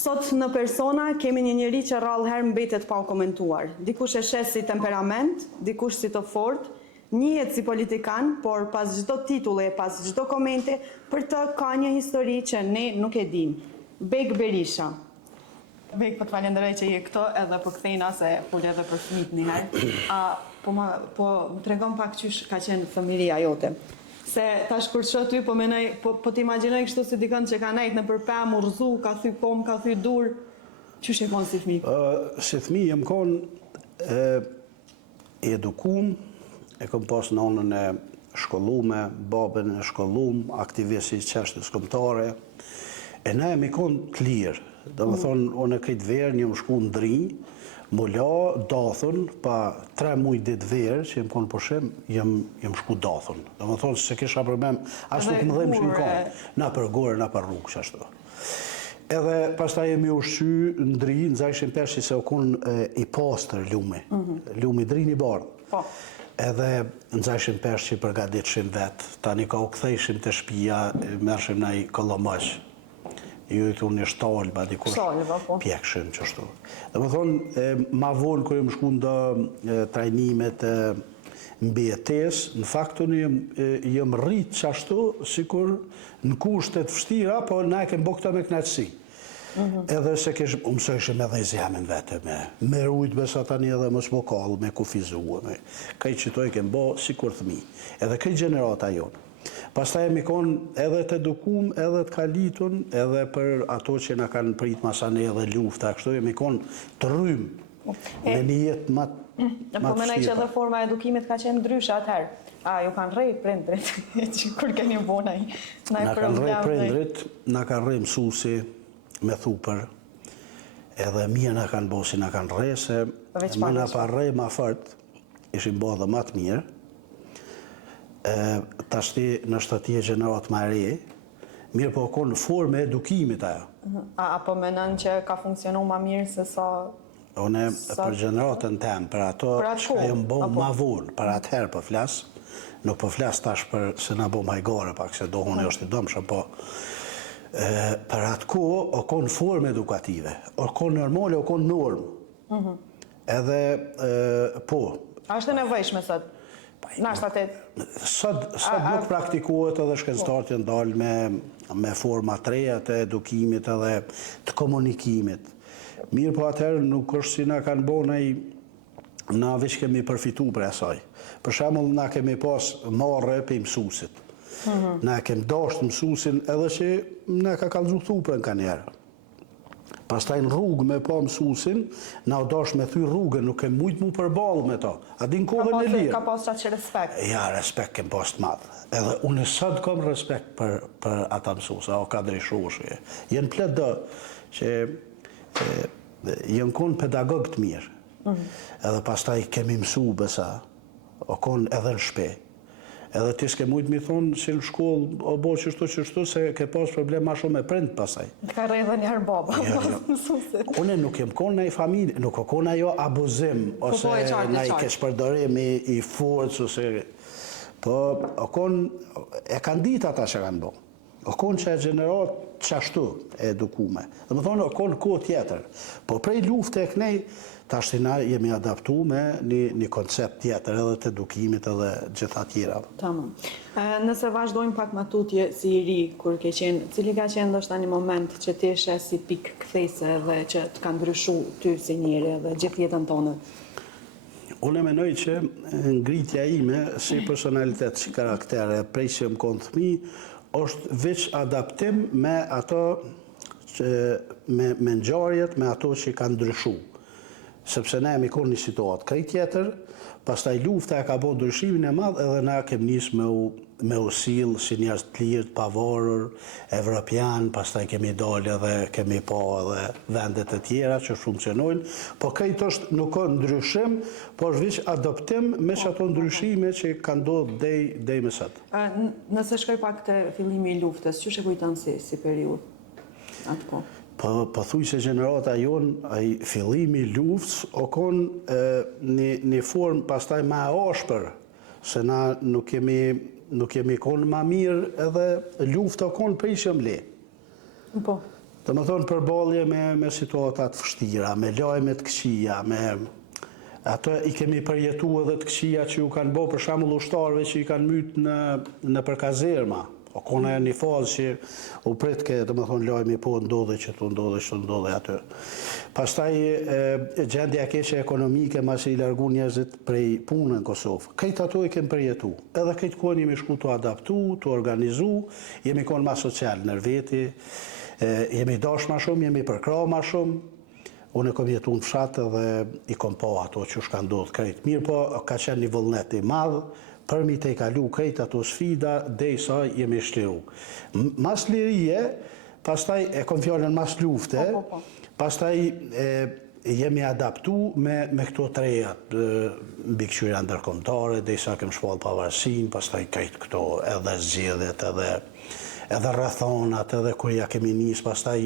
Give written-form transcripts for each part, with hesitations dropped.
Sot në persona kemi një njeri që rrallëherë mbetet pa u komentuar. Dikush e shes si temperament, dikush si të fort, njihet si politikan, por pas çdo titulle, pas çdo komente, për të ka një histori që ne nuk e dim. Beg Berisha. Beg, po të falenderoj që je këto edhe po kthejna se fol edhe për fëmijët një herë. Po më tregon pak qysh ka qenë fëmijëria jote. Se tash kur shoh ty po menoj, po t'imagjinoj kështu si dikën që ka nejt në përpem, urzu, ka thy kom, ka thy dur. Qysh e kon si fëmijë? Si fëmijë jam kon edukum, e kam pas nonën e shkollume, babën e shkollum, aktivist i çështjes kombëtare. E na jemi kon të lirë. Do më thonë, unë e këtë verë një më shku në drinj, më la dathën, pa 3 muj ditë verë, që jem konë përshim, jem shku dathën. Do më thonë, se kisha përbem, ashtu të më dhejmë që në konë, na për gore, na për rrugë, që ashtu. Edhe pasta jemi ushqy në drinj, në zajshin pershi se o konë i pastër lumi, lumi drinj i bardhë. Edhe në zajshin pershi që përgaditëshim vetë, tani ka u kthejshim të shpia, mërshim na i kolomësh. Ju i thunë një shtalba, dikush pjekshim qështu. Dhe më thonë, ma vonë kërë më shku në trajnimet mbijetes, në faktën jem rritë qashtu, sikur në kushtet fështira, po na e kem bo këta me knatësi. Edhe se mësojshim edhe i zemin vete, me rujtë besa tani edhe më smokallë, me kufizua, kaj qëtoj kem bo sikur thmi, edhe kaj generata jonë. Pastaj jemi konë edhe të edukum, edhe të kalitun, edhe për ato që na kanë prit masane edhe lufta, kështu jemi konë të rrymë, me një jetë ma të shqirë. Po menaj që edhe forma edukimit ka qenë ndryshe atëherë. Ju kanë rrej prindrit, që kur keni bona i. Na kanë rrej prindrit, na kanë rrej mësusi me thupër, edhe mija na kanë bosi, na kanë rrej, se ma na pa rrej ma fort, ishim bo dhe ma të mirë. Tashti në shtati e gjenerat ma re, mirë po konë forme edukimit ajo. Apo menon që ka funksionu ma mirë se sa... Une për gjeneratën tem, për ato që ka jëmë bo ma vonë, për atëherë për flasë, nuk për flasë tash për se na bo majgare pak, se dohën e është i dëmshëm, po për atë ko, o konë forme edukative, o konë normale, o konë normë. Edhe, po... A është e nevojshme sot? Sot nuk praktikohet edhe shkencëtarët janë dalë me forma të reja të edukimit edhe të komunikimit. Mirë po atëherë nuk është si na kanë bo na veç kemi përfitu për asaj. Për shembull na kemi pas marrë për mësuesit. Na kemi dashur mësuesin edhe që na ka kallëzu thuprën ka njerë. Pastaj në rrugë me pa mësuesin, na u dash me thy rrugën, nuk kem mujt mu përballë me ta. A din kohën e lirë. Ka pas që respekt? Ja, respekt kem pas të madh. Edhe unë sot kam respekt për ata mësues, o ka drejshoshi. Jenë plot do që jenë konë pedagog të mirë. Edhe pastaj kemi mësu besa, o konë edhe në shpe. Edhe ti s'ke mujtë mi thonë si në shkollë, o bo qështu, se ke pas problem ma shumë me prindë pasaj. Ka rrej dhe njerë baba, pas mësusit. Une nuk jem konë na i familje, nuk o konë ajo abuzim, ose na i keshpërdorimi i forcë, ose... Po, o konë, e kanë ditë ata që kanë bo. O konë që e gjenerat qashtu e edukume. Dhe më thonë, o konë kohë tjetër. Po prej luftë e kënej, tashtina jemi adaptu me një koncept tjetër edhe të edukimit edhe gjitha tjera. Tamam. Nëse vazhdojmë pak më tutje si i ri, kur ke qenë, cili ka qenë ndoshta një moment që ti she si pikë kthese dhe që të ka ndryshu ty si njeri dhe gjithë jetën tonë? Unë menoj që ngritja ime si personalitet, si karaktere, prej që më konë thmi, është veç adaptim me ato, me ngjarjet, me ato që kanë ndryshu. Sepse ne jemi konë një situatë krejt tjetër, pastaj lufta e ka bo ndryshimin e madh edhe na kem nis me usil si njerëz të lirë, të pavarur, evropian, pastaj kemi dalë edhe kemi pa edhe vendet e tjera që funksionojnë, po krejt është nuk ka ndryshim, por veç adoptim me ato ndryshime që kanë ndodhur deri më sot. Nëse shkoj pak te fillimi i luftës, çu e kujton si periudhë atë kohë? Po thuj se gjenerata jonë, fillimi luftës, o konë një formë pastaj ma ashpër, se na nuk kemi konë ma mirë edhe luftë o konë për ishëm le. Po. Do më thonë përballje me situatat vështira, me lajme të këqija, me ato i kemi përjetu edhe të këqija që ju kanë bo për shembull ushtarëve që i kanë mytë në për kazerma. O kona e një fazë që u prit ke, do më thonë, lajmi po ndodhe që të ndodhe aty. Pastaj gjendja keqe ekonomike mas i largu njerëzit prej punë në Kosovë. Këtë ato i kemë përjetu. Edhe këtë kohë jemi shku të adaptu, të organizu, jemi konë ma social nër veti, jemi dash ma shumë, jemi përkra ma shumë. Unë e kom jetu në fshatë dhe i kom po ato që shka ndodhë krejt. Mirë po, ka qenë një vullnet i madhë, për mi te i kalu krejt ato sfida, dhe i sa jemi shliru. Mas lirije, pastaj e kom fjallën mas lufte, pastaj jemi adaptu me këto trejat, mbi këqyra ndërkombëtare, dhe i sa kem shpallë pavarësin, pastaj krejt këto edhe zgjedhjet, edhe rrethonat, edhe kur ja kemi nisë, pastaj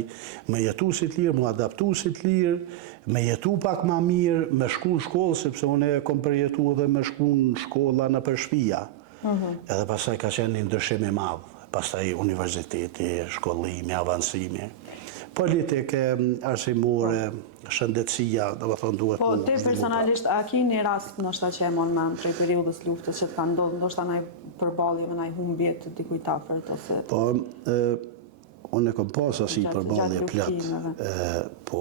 me jetu si të lirë, me adaptu si të lirë, me jetu pak ma mirë, me shku në shkollë, sepse unë e kom përjetu edhe me shku në shkolla në për shtëpia. Edhe pastaj ka qenë një ndryshim i madhë, pastaj universiteti, shkollimi, avancimi, politike, arsimore, shëndetësia, do më thonë duhet... Po, te personalisht, a ki një rast nështë që e mon me në prej periudës luftës që të ka ndodhë, ndoshta naj përballje me naj humbjet të dikujt afërt, ose... Po, unë e kom pas asi përballje plot, po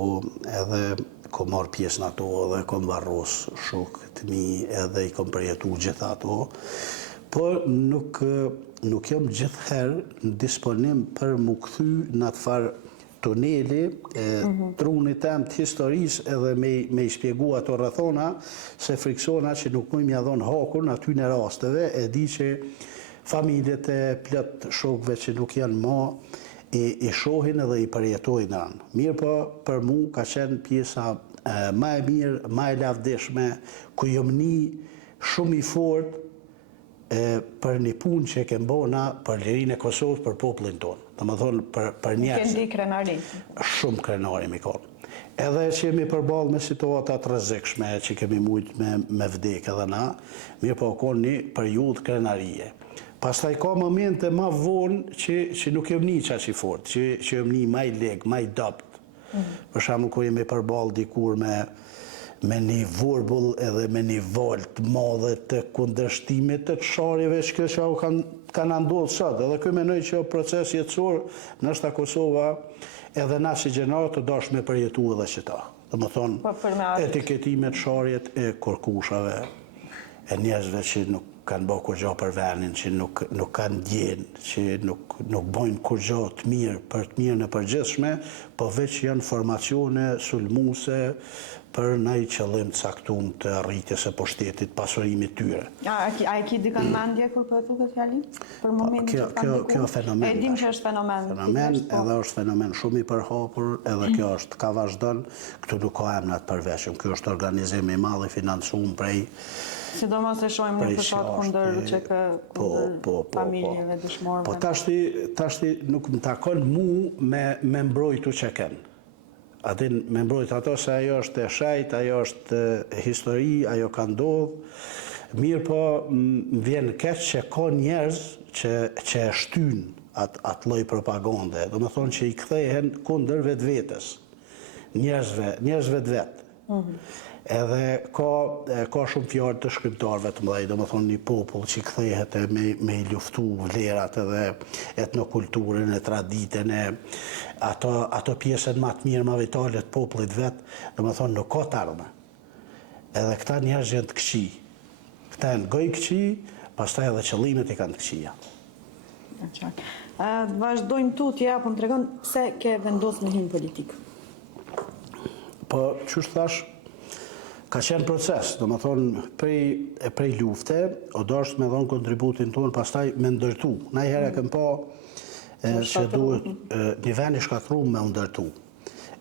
edhe kom marrë pjesë në ato edhe kom varros shok të mi edhe i kom përjetu gjitha ato, por nuk jam gjithherë në disponim për mu kthy në atë farë tuneli, trunit tem të historisë edhe me i shpjegu ato rrethona, se friksona që nuk mëjmë ja dhonë hakun aty në rasteve, e di që familjet e plot shokve që nuk janë ma, i shohin edhe i përjetojnë anë. Mirë po, për mu ka qenë pjesa ma e mirë, ma e lavdishme, ku jëmë një shumë i fort për një punë që e kemë bona për lirinë e Kosovës, për popullin tonë. Dhe më thonë për njerëzit. Kendi krenari. Shumë krenari mi konë. Edhe që jemi përballë me situatat rrezikshme, që kemi mujtë me vdek edhe na, mirë po konë një periudhë krenarie. Pastaj ka momente ma vonë që nuk jem një qaq i fort, që jem një maj leg, maj dopt. Për shembull kur jemi përballë dikur me një vorbull edhe me një volt madhe të kundërshtimit të çarjeve që kjo kanë ndodhur sot. Edhe ky menoj që proces jetësor, nështë Kosova, edhe na si gjenerat të dash me përjetu edhe që ta. Dhe më thonë, etiketimet, çarjet e korkushave, e njerëzve që nuk kanë bërë kur gjë për vendin, që nuk kanë ndjenë, që nuk bojnë kur gjë të mirë për të mirë në përgjithshme, po veç janë formacione sulmuse për ndaj qëllim të caktuar të arritjes së pushtetit, pasurimit tyre. A e ki dikën mendje kur po e thuket fjalin? Për momentin që kanë diku? Kjo fenomen. E dim që është fenomen. Fenomen, edhe është fenomen shumë i përhapur, edhe kjo është ka vazhdon, këtu nuk ka emrat përveçëm. Kjo është organizim i madh i financuar prej sidomos e shohim në fshat kundër familjeve dëshmorëve. Po tashti nuk më takon mu me mbrojtu që ken. Adin me mbrojt ato se ajo është e shajt, ajo është histori, ajo ka ndodhë. Mirë po më vjen keq që ka njerëz që e shtyn atë lloj propagande. Do më thonë që i kthehen kundër vetvetes. Njerëzve të vetë. Edhe ka shumë fjalë të shkrimtarëve të mëdhenj, do më thonë një popull që kthehet me i luftu vlerat edhe etnokulturën, e traditën, ato pjesën ma të mirë, ma vitale të popullit vetë, do më thonë nuk ka të ardhme. Edhe këta njerëz janë të këqij. Këta janë goj këqij, pastaj edhe qëllimet i kanë të këqija. Vazhdojmë tutje, apo më tregon pse ke vendosur në hyn politik? Po, ç'është thash, ka qenë proces, do më thonë, prej lufte, o dashtë me dhonë kontributin tonë, pastaj me ndërtu. Na i herë e këm po që duhet një vend i shkatrum me ndërtu.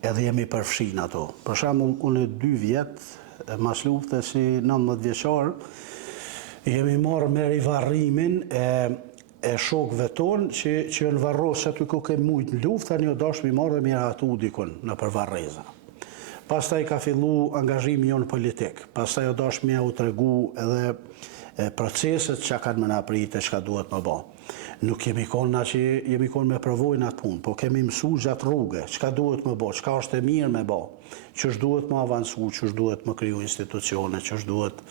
Edhe jemi përfshin ato. Për shembull, unë 2 vjetë, mas lufte si 19 vjeçar, jemi marrë me rivarrimin e shokëve tonë që në varros aty ku kemë mujtë në luftë, tani o dashtë mi marrë dhe mi ratu dikun në përvarreza. Pastaj ka fillu angazhimi jonë politik, pastaj o dashmi u tregu edhe proceset që kanë më në apritë e që ka duhet më bo. Nuk jemi konë na që jemi konë me provojnë atë punë, po kemi mësu gjatë rrugë, çka duhet më bo, çka është e mirë me bo, ç'është duhet më avancu, ç'është duhet më kriju institucione, ç'është duhet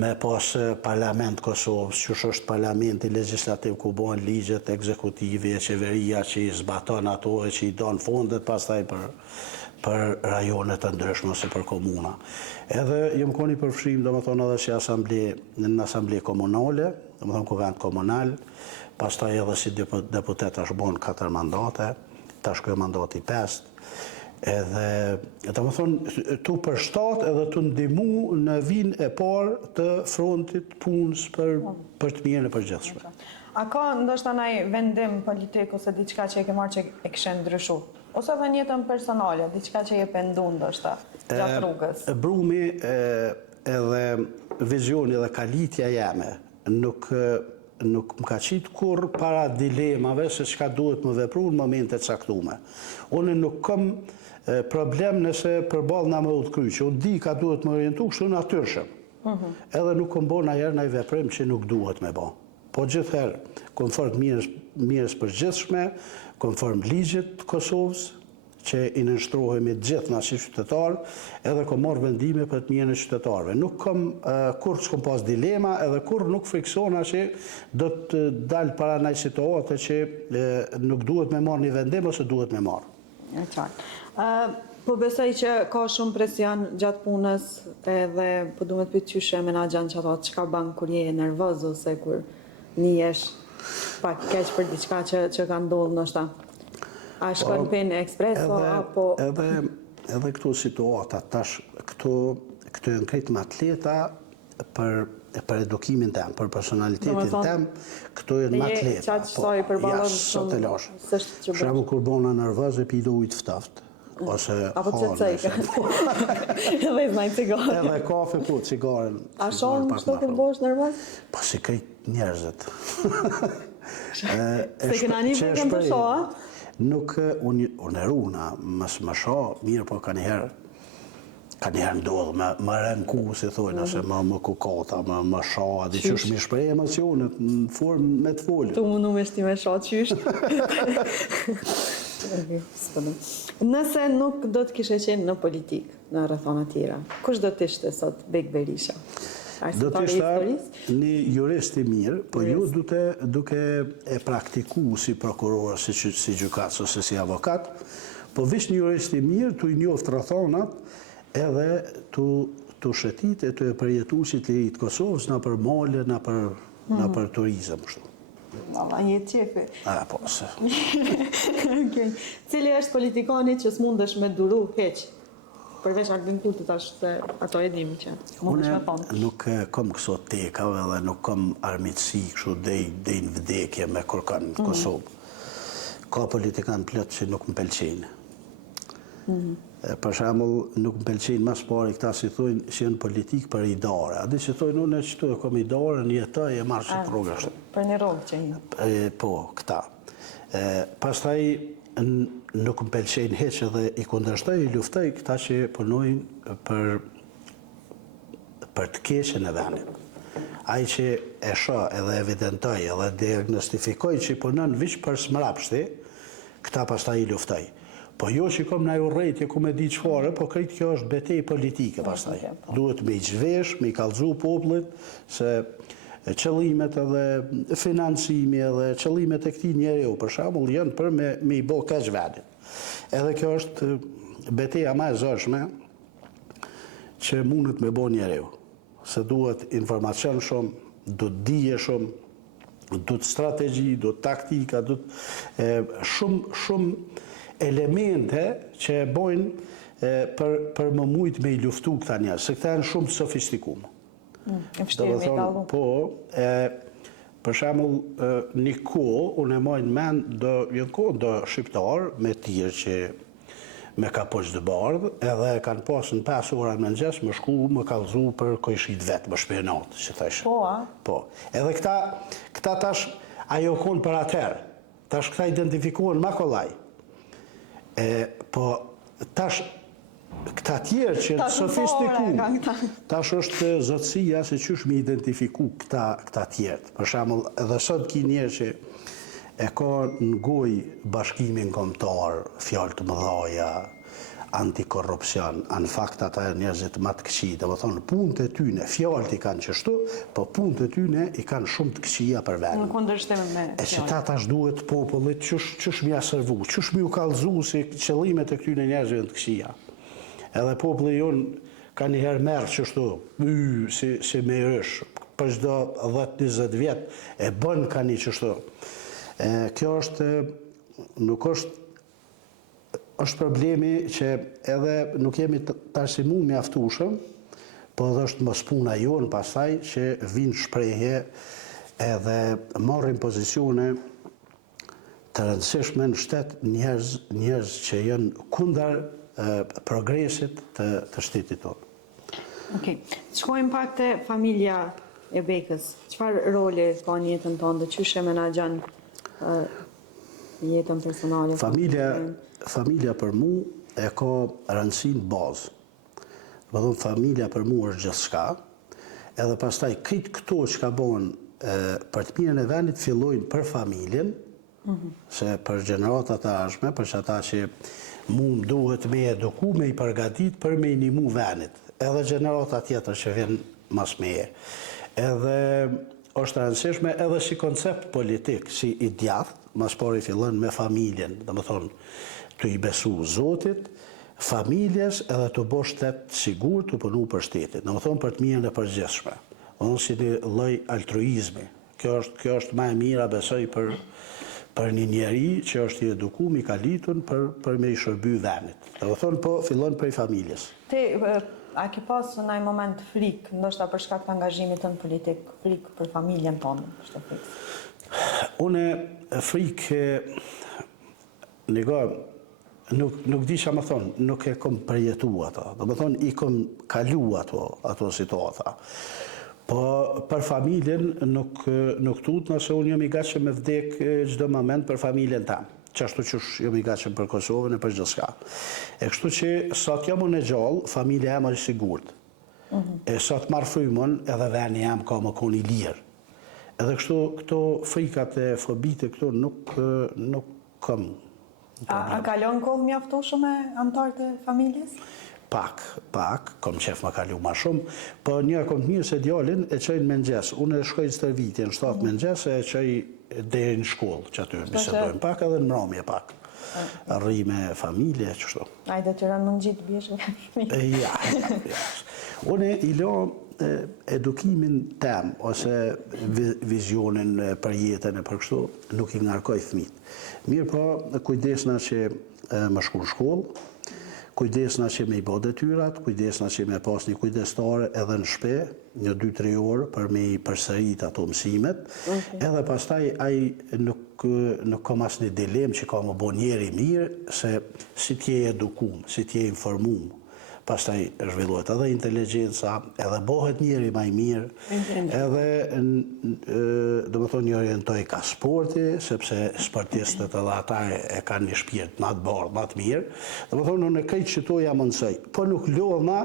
me pas parlament Kosovës, ç'është është parlamenti legjislativ ku bëhen ligjet ekzekutive, qeveria që i zbaton ato e që i don fondet pastaj për rajone të ndryshme ose për komuna. Edhe jem koni përfshim, domethënë edhe si në asamble komunale, domethënë kuvend komunal, pastaj edhe si deputet tash bon 4 mandate, tash kjo mandati 5, edhe domethënë tu përshtat edhe tu ndihmu në vin e parë të frontit punës për të mirën e përgjithshme. A ka ndoshta ndaj vendim politik ose diçka që e ke marrë që e kishe ndryshu? Ose edhe në jetën personale, diçka që je pendu ndoshta gjatë rrugës? Brumi edhe vizioni dhe kalitja jeme nuk më ka qitë kur para dilemave se çka duhet më vepru në momente caktume. Unë nuk kam problem nëse përballë na më udhkryqë, unë di ka duhet më orientu kështu natyrshëm. Edhe nuk kam bo najerë naj veprim që nuk duhet me bo. Po gjithherë, konform mirës përgjithshme, konform ligjit të Kosovës, që i nënshtrohemi gjithë na si qytetarë, edhe kom marrë vendime për të mirën e qytetarëve. Nuk kom kur s'kom pas dilema, edhe kur nuk friksona që do të dalë para ndaj situate që nuk duhet me marrë një vendim ose duhet me marrë. E qartë. Po besoj që ka shumë presion gjatë punës edhe po du me të pyet qyshe menaxhan që ato çka ban kur je nervoz ose kur nihesh pak keq për diçka që ka ndodhur ndoshta. A shkon pen ekspreso apo edhe këto situata tash këto janë krejtë atleta për edukimin tem, për personalitetin tem, këto janë atleta. Qatë qësoj për balon shumë, sështë që bërë. Shemë kur bona nervëz e pido ujtë ftaft. Apo që të cejka. Edhe i znajtë cigare. Edhe kafe po, cigaren. A shumë kështu këtë bosh nervëz? Po si krejtë njerëzët. Se këna një për këmë të shoa? Nuk unë eruna, më shoh, mirë po ka njëherë ndodhë, më rënku, si thojnë, ose më kukota, më shoh, di qysh mi shprej emocionet në formë me të folë. Tu mundu me shti me shoh qysh. Nëse nuk do të kishe qenë në politikë, në rrethana tjera, kush do të ishte sot Bek Berisha? Do të ishte një jurist i mirë, po ju duke e praktiku si prokuror, si gjykatës ose si avokat, po vish një jurist i mirë, tu i njoft rrethonat, edhe tu shëtit e tu e përjetu si të rritë Kosovës në për male, në për turizëm. Mama, jetë qefi. Po, se. Cili është politikani që s'mundesh me duru heq? Përveç Albin Kurti tash se ato e dim që mundesh me thonë. Unë nuk kom këso tekave dhe nuk kom armitësi kështu dej në vdekje me kërkan në Kosovë. Ka politikan plët që nuk më pëlqenë. Për shembull, nuk më pëlqenë mas pari këta si thujnë që janë politikë për idare. A di që thujnë unë që tu e kom idare, një jetoj e marrë që rrugë është. Për një rrugë që i. Po, këta. Pastaj nuk më pëlqenë heq edhe i kundërshtoj, i luftoj këta që punojnë për të keqen e venit. Ai që e shoh edhe evidentoj edhe diagnostifikoj që punon vish për smrapshti, këta pastaj i luftoj. Po jo që kom në urrejtje ku me di qëfare, po krejt kjo është betej politike pastaj. Duhet me i qvesh, me i kalzu popullit, se qëllimet edhe financimi edhe qëllimet e këtij njeriu për shembull janë për me i bë keq vendit. Edhe kjo është betejë më e zëshme që mundet me bë njeriu. Se duhet informacion shumë, duhet dije shumë, duhet strategji, duhet taktika, duhet shumë elemente që bojnë për më mujtë me i luftu këta njerëz, se këta janë shumë sofistikumë. Po, për shembull, një kohë, unë e mojnë mend, do shqiptar me tjerë që me ka poqë dë bardhë, edhe kanë pasë në 5 ora në mëngjes, më shku, më kalzu për kojshit vetë, më shpionatë, që thashë. Po, a? Po, edhe këta tash, ajo konë për atëherë, tash këta identifikohen ma kollaj. Po, tash, këta tjerë që sofistiku, tash është zotësia se qysh me identifiku këta tjerë. Për shembull, edhe sot ki njerë që e ka në gojë bashkimin kombëtar, fjalë të mëdhaja, antikorrupsion, në fakt ata njerëzit më të këqij, domethënë punët e tyne, fjalët i kanë qështu, po punët e tyne i kanë shumë të këqija për vend. Në kundërshtim me E që ta tash duhet popullit qysh m'ja servu, qysh m'ju kallëzu si qëllimet e këtyne njerëzve të këqija. Edhe populli jonë ka njëherë merë qështu, si me rësh, për çdo 10-20 vjet e bën ka një qështu. Kjo nuk është problemi që edhe nuk jemi tasimu mjaftueshëm, po edhe është mos puna jonë pastaj që vinë shprehje edhe marrin pozicione të rëndësishme në shtet njerëz që janë kundër progresit të shtetit tonë. Okej. Shkojmë pak te familja e Bekës. Çfarë roli ka në jetën tonë dhe çysh e menaxhon jetën personale? Familja për mu e ka rëndësinë bazë. Më thonë, familja për mu është gjithçka, edhe pastaj këtë këto që ka bon për të mirën e vendit fillojnë për familjen, se për gjeneratat e ardhshme, për që ata që mu më duhet me eduku, me i përgatit për me i nimu vendit, edhe gjeneratat tjetër që vjen mas meje. Edhe është rëndësishme edhe si koncept politik, si i djathtë, mas pari fillon me familjen, dhe më thonë, të i besu Zotit, familjes edhe të bo shtet sigur të punu për shtetit. Në më thonë për të mirën e përgjithshme. Në thonë si një lloj altruizmi. Kjo është më e mira besoj për një njeri që është i edukum, i kalitun për me i shërby vendit. Në më thonë po fillon prej familjes. A ke pas në një moment frikë, ndoshta për shkak të angazhimit tënd politik, frikë për familjen tonë? Une frikë, nuk di që më thonë, nuk e kom përjetu ato. Do më thonë, i kom kalu ato situata. Po për familjen nuk tut nëse unë jam i gatshëm me vdek çdo moment për familjen tam. Qashtu që jam i gatshëm për Kosovën e për gjithçka. E kështu që sot jam unë e gjallë, familja jam është sigurt. E sot marr frymën edhe veni jam ka më kon i lirë. Edhe kështu këto frikat e fobite këto nuk kam. A kalon kohë mjaftueshme me anëtarët e familjes? Pak, kom qef më kalu ma shumë, po një kom të mirë se djalin e qojnë mëngjes. Unë e shkoj stër vitin, 7 mëngjes e qoj deri në shkollë, që aty bisedojmë pak edhe në mramje pak. Rri me familje, qështu. A i detyron më në gjitë bjeshë? Ja. Unë i lo edukimin tem, ose vizionin për jetën e për kështu, nuk i ngarkoj fëmijët. Mirë po, kujdesna që më shku në shkollë, kujdesna që me i bo detyrat, kujdesna që me pas një kujdestare edhe në shpe, një 2-3 orë për me i përsërit ato mësimet, edhe pastaj ai nuk kam as një dilem që ka më bo njeri mirë, se si t'je edukum, si t'je informum. Pastaj zhvillohet edhe inteligjenca, edhe bëhet njeri më i mirë, edhe do më thonë një orientoj ka sporti, sepse sportistët edhe ata e kanë një shpirt më të bardhë, më të mirë. Do më thonë në krejt që to ja mënsoj, po nuk lodhna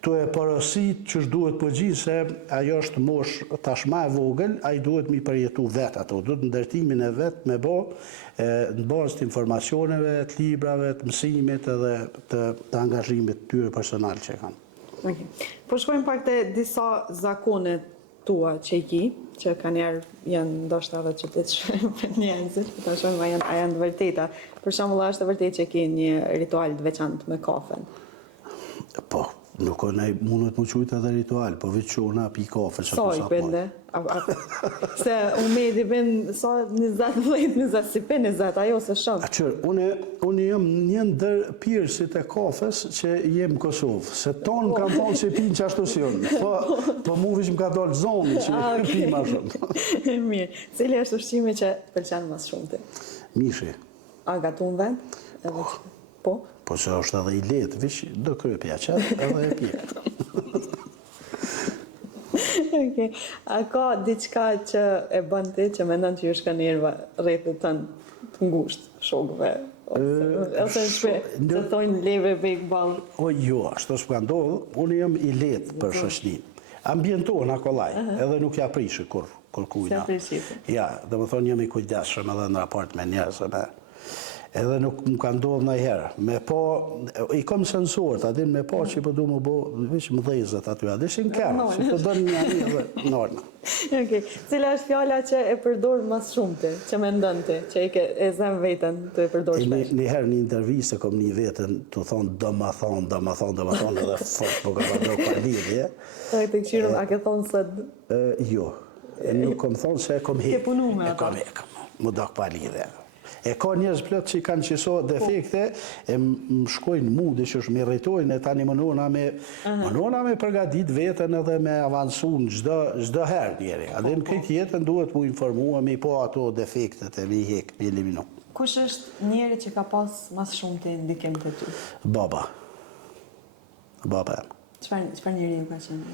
të e porosit që duhet përgjithë se ajo është mosh tashma e vogël, a i duhet mi përjetu vetë ato, duhet ndërtimin e vetë me bo në bazë të informacioneve, të librave, të mësimit edhe të angazhimit tyre personal që kanë. Po shkojmë pak të disa zakone tua që i ki, që ka njerë janë ndoshta edhe që të shkojmë për njerëzit, të shkojmë a janë të vërteta. Për shembull, është të vërtet që ki një ritual të veçantë me kafen? Po, nuk o nej mundet më qujtë edhe ritual, po veç që una pi kafe që sa i bënde? Se umedi bënd sa 20 si për 20, ajo se shumë. Qërë, unë jam një ndër pirësit e kafes që jem në Kosovë, se tonë kam thonë që pinë që ashtu si unë, po mu vish më ka dollë zonë që pi ma shumë. Mirë, cili është ushqimi që pëlqen mas shumë ti? Mishi. A gatu në vend? Po? Po që është edhe i letë, vish do krypja qëtë edhe e pjekë. Okay. A ka diçka që e bën ti që mendon që ju shka njerëva rrethët tënë të ngushtë, shokëve, Ose që thonë leve big ball. O jo, ashtu s'ka ndodhë, unë jam i letë për shoqërinë. Ambientohen akollaj, edhe nuk ja prishë kur kujna. Ja, dhe më thonë jam i kujdesshëm edhe në raport me njerëz, edhe nuk më ka ndodhë ndonjëherë. Me po, i kom sensorët, adin me po që po du më bo, vish më dhezët aty, adishin kërë, që po do një dhe norma. Cila është fjala që e përdor mas shumëte, që me ndënte, që e zem vetën të e përdor shpesh? Njëherë një intervjiste kom një vetën të thonë do ma thonë, edhe fort po ka do pa lidhje. A të këshirëm, a ke thonë sëtë? Jo, nuk kom thonë se e kom hekë. Ke punu me ata? E kom hekë, më do pa lidhje. E ka njerëz plot që i kanë qiso defekte, e më shkojnë mu, dhe që më irritojnë, e tani më nona me përgadit vetën edhe me avansu në gjdo herë njeri. Adhe në këtë jetën duhet mu informua, mi po ato defektet e mi hek, mi eliminu. Kush është njeri që ka pas mas shumë të ndikim të ty? Baba. Baba em. Qëfar njeri ju ka qenë?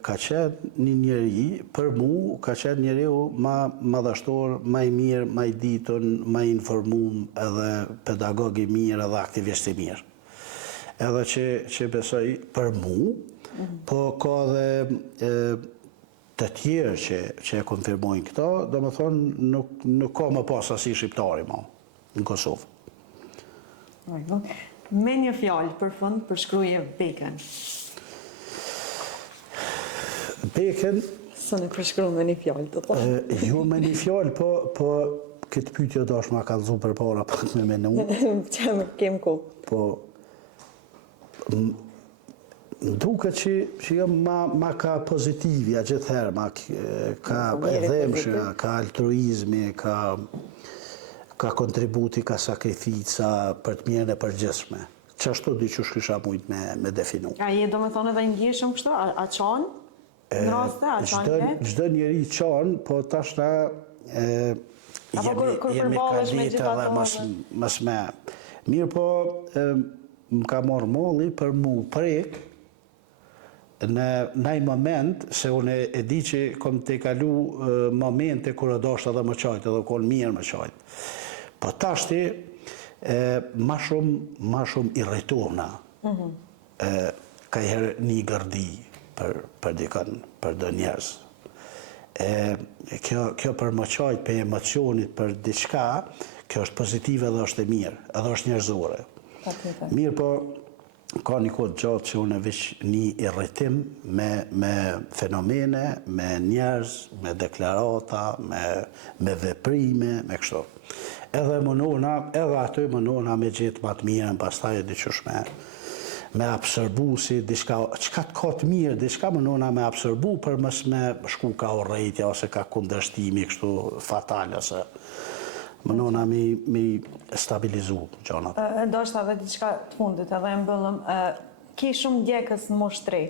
Ka qenë një njeri, për mu, ka qenë njeri ma madhashtor, ma i mirë, ma i ditën, ma i informum, edhe pedagog i mirë, edhe aktivist i mirë. Edhe që besoj për mu, po ka dhe të tjerë që e konfirmojnë këto, do më thonë nuk ka më pas asi shqiptari ma, në Kosovë. Me një fjallë për fund përshkruaje Bekën. Bekën... Së në përshkru me një fjallë të të? Jo me një fjallë, po këtë pytjo do është ma kalëzu për para pak me menu. Që me kem ko? Po, më duke që jam ma ka pozitivja gjithherë, ka edhemshë, ka altruizmi, ka kontributi, ka sakrifica për të mirën e përgjithshme. Qashtu di që shkisha mujtë me definu. A je do me thonë edhe ndjeshëm kështu? A qanë? Në raste, a qanë vetë? Gjdo njeri qanë, po tashna jemi kalite dhe mas me. Mirë po, më ka morë molli për mu prek në nëj moment, se unë e di që kom të kalu momente kërë doshtë edhe më qajtë, edhe konë mirë më qajtë. Po tashti, ma shumë irritona, ka herë një gërdi për dikën, për do njerëz. Kjo për më qajtë, për emocionit, për diçka, kjo është pozitive edhe është e mirë, edhe është njerëzore. Mirë po, ka një kodë gjatë që unë e vish një irritim me fenomene, me njerëz, me deklarata, me veprime, me kështu. Edhe aty më nona me gjithë matë mirën, pastaj e diqysh me absorbu si diçka, qka të ka të mirë, diçka më nona me absorbu për mës me shku ka orrejtja ose ka kundërshtimi kështu fatal, ose më nona mi stabilizu gjonat. Ndoshta edhe diçka të fundit, edhe e mbëllëm, ki shumë djekës në moshë 3,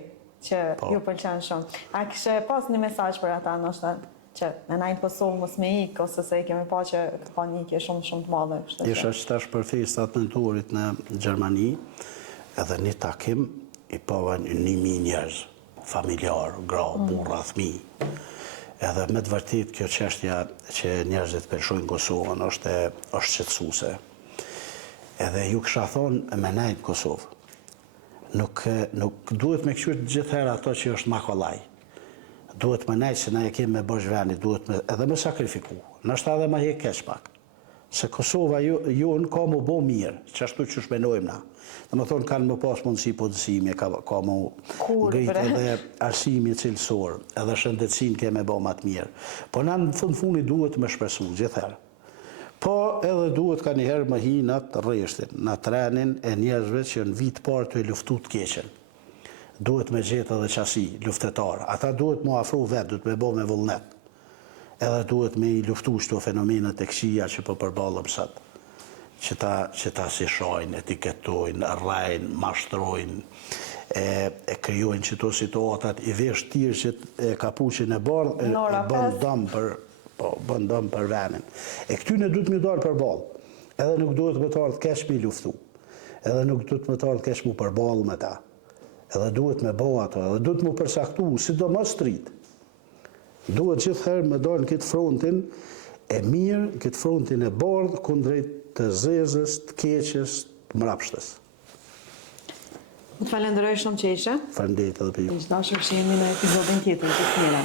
që ju pëlqen shumë. A kishe pas një mesazh për ata, ndoshta, që në najnë Kosovë mos me ikë, ose se i kemi pa që ka një ikje shumë të madhe. Isha qëtash për festat nëntorit në Gjermani, edhe një takim i pava 1.000 njerëz, familjar, gra, burra, fëmi. Edhe me të vërtit kjo qeshtja që njerëzit përshojnë Kosovën është qetësuese. Edhe ju kësha thonë me najtë Kosovë. Nuk duhet me këqyrë gjithherë ato që është makollaj. Duhet me najtë se na e kemë me bësh veni, duhet edhe me sakrifiku. Nështë edhe me hek keq pak. Se Kosova jonë ka mu bo mirë, që ashtu që shmenojmë na. Dhe më thonë kanë më pas mundësi podësimi, ka mu gritë edhe arsimi cilësor, edhe shëndetësin keme bo matë mirë. Po na në fund duhet me shpresu gjithherë. Po edhe duhet ka njëherë më hi në të rreshtin, në trenin e njerëzve që në vitë parë të e luftu të keqen. Duhet me gjithë edhe qasi, luftetarë. Ata duhet mu afru vetë, duhet me bo me vullnet. Edhe duhet me i luftu shto fenomenet e këqia që po përballëm sot. Që ta si shojnë, etiketojnë, rrajnë, mashtrojnë, e kryojnë qëto situatat, i vesh tirë që e kapuqin e bardhë, e bën dëmë për venin. E këtyne duhet me darë për balë. Edhe nuk duhet me të ardhë kesh me i luftu. Edhe nuk duhet me të ardhë kesh mu për balë me ta. Edhe duhet me bo ato, edhe duhet mu përsaktu, si do më stritë. Duhet gjithëherë me dalë në këtë frontin e mirë në këtë frontin e bardhë kundrejt të zezës, të keqes, të mrapshtës. Më të falenderoj shumë që ishe. Faleminderit edhe për ju. Miq dashur, që jemi në episodin tjetër të Fmira.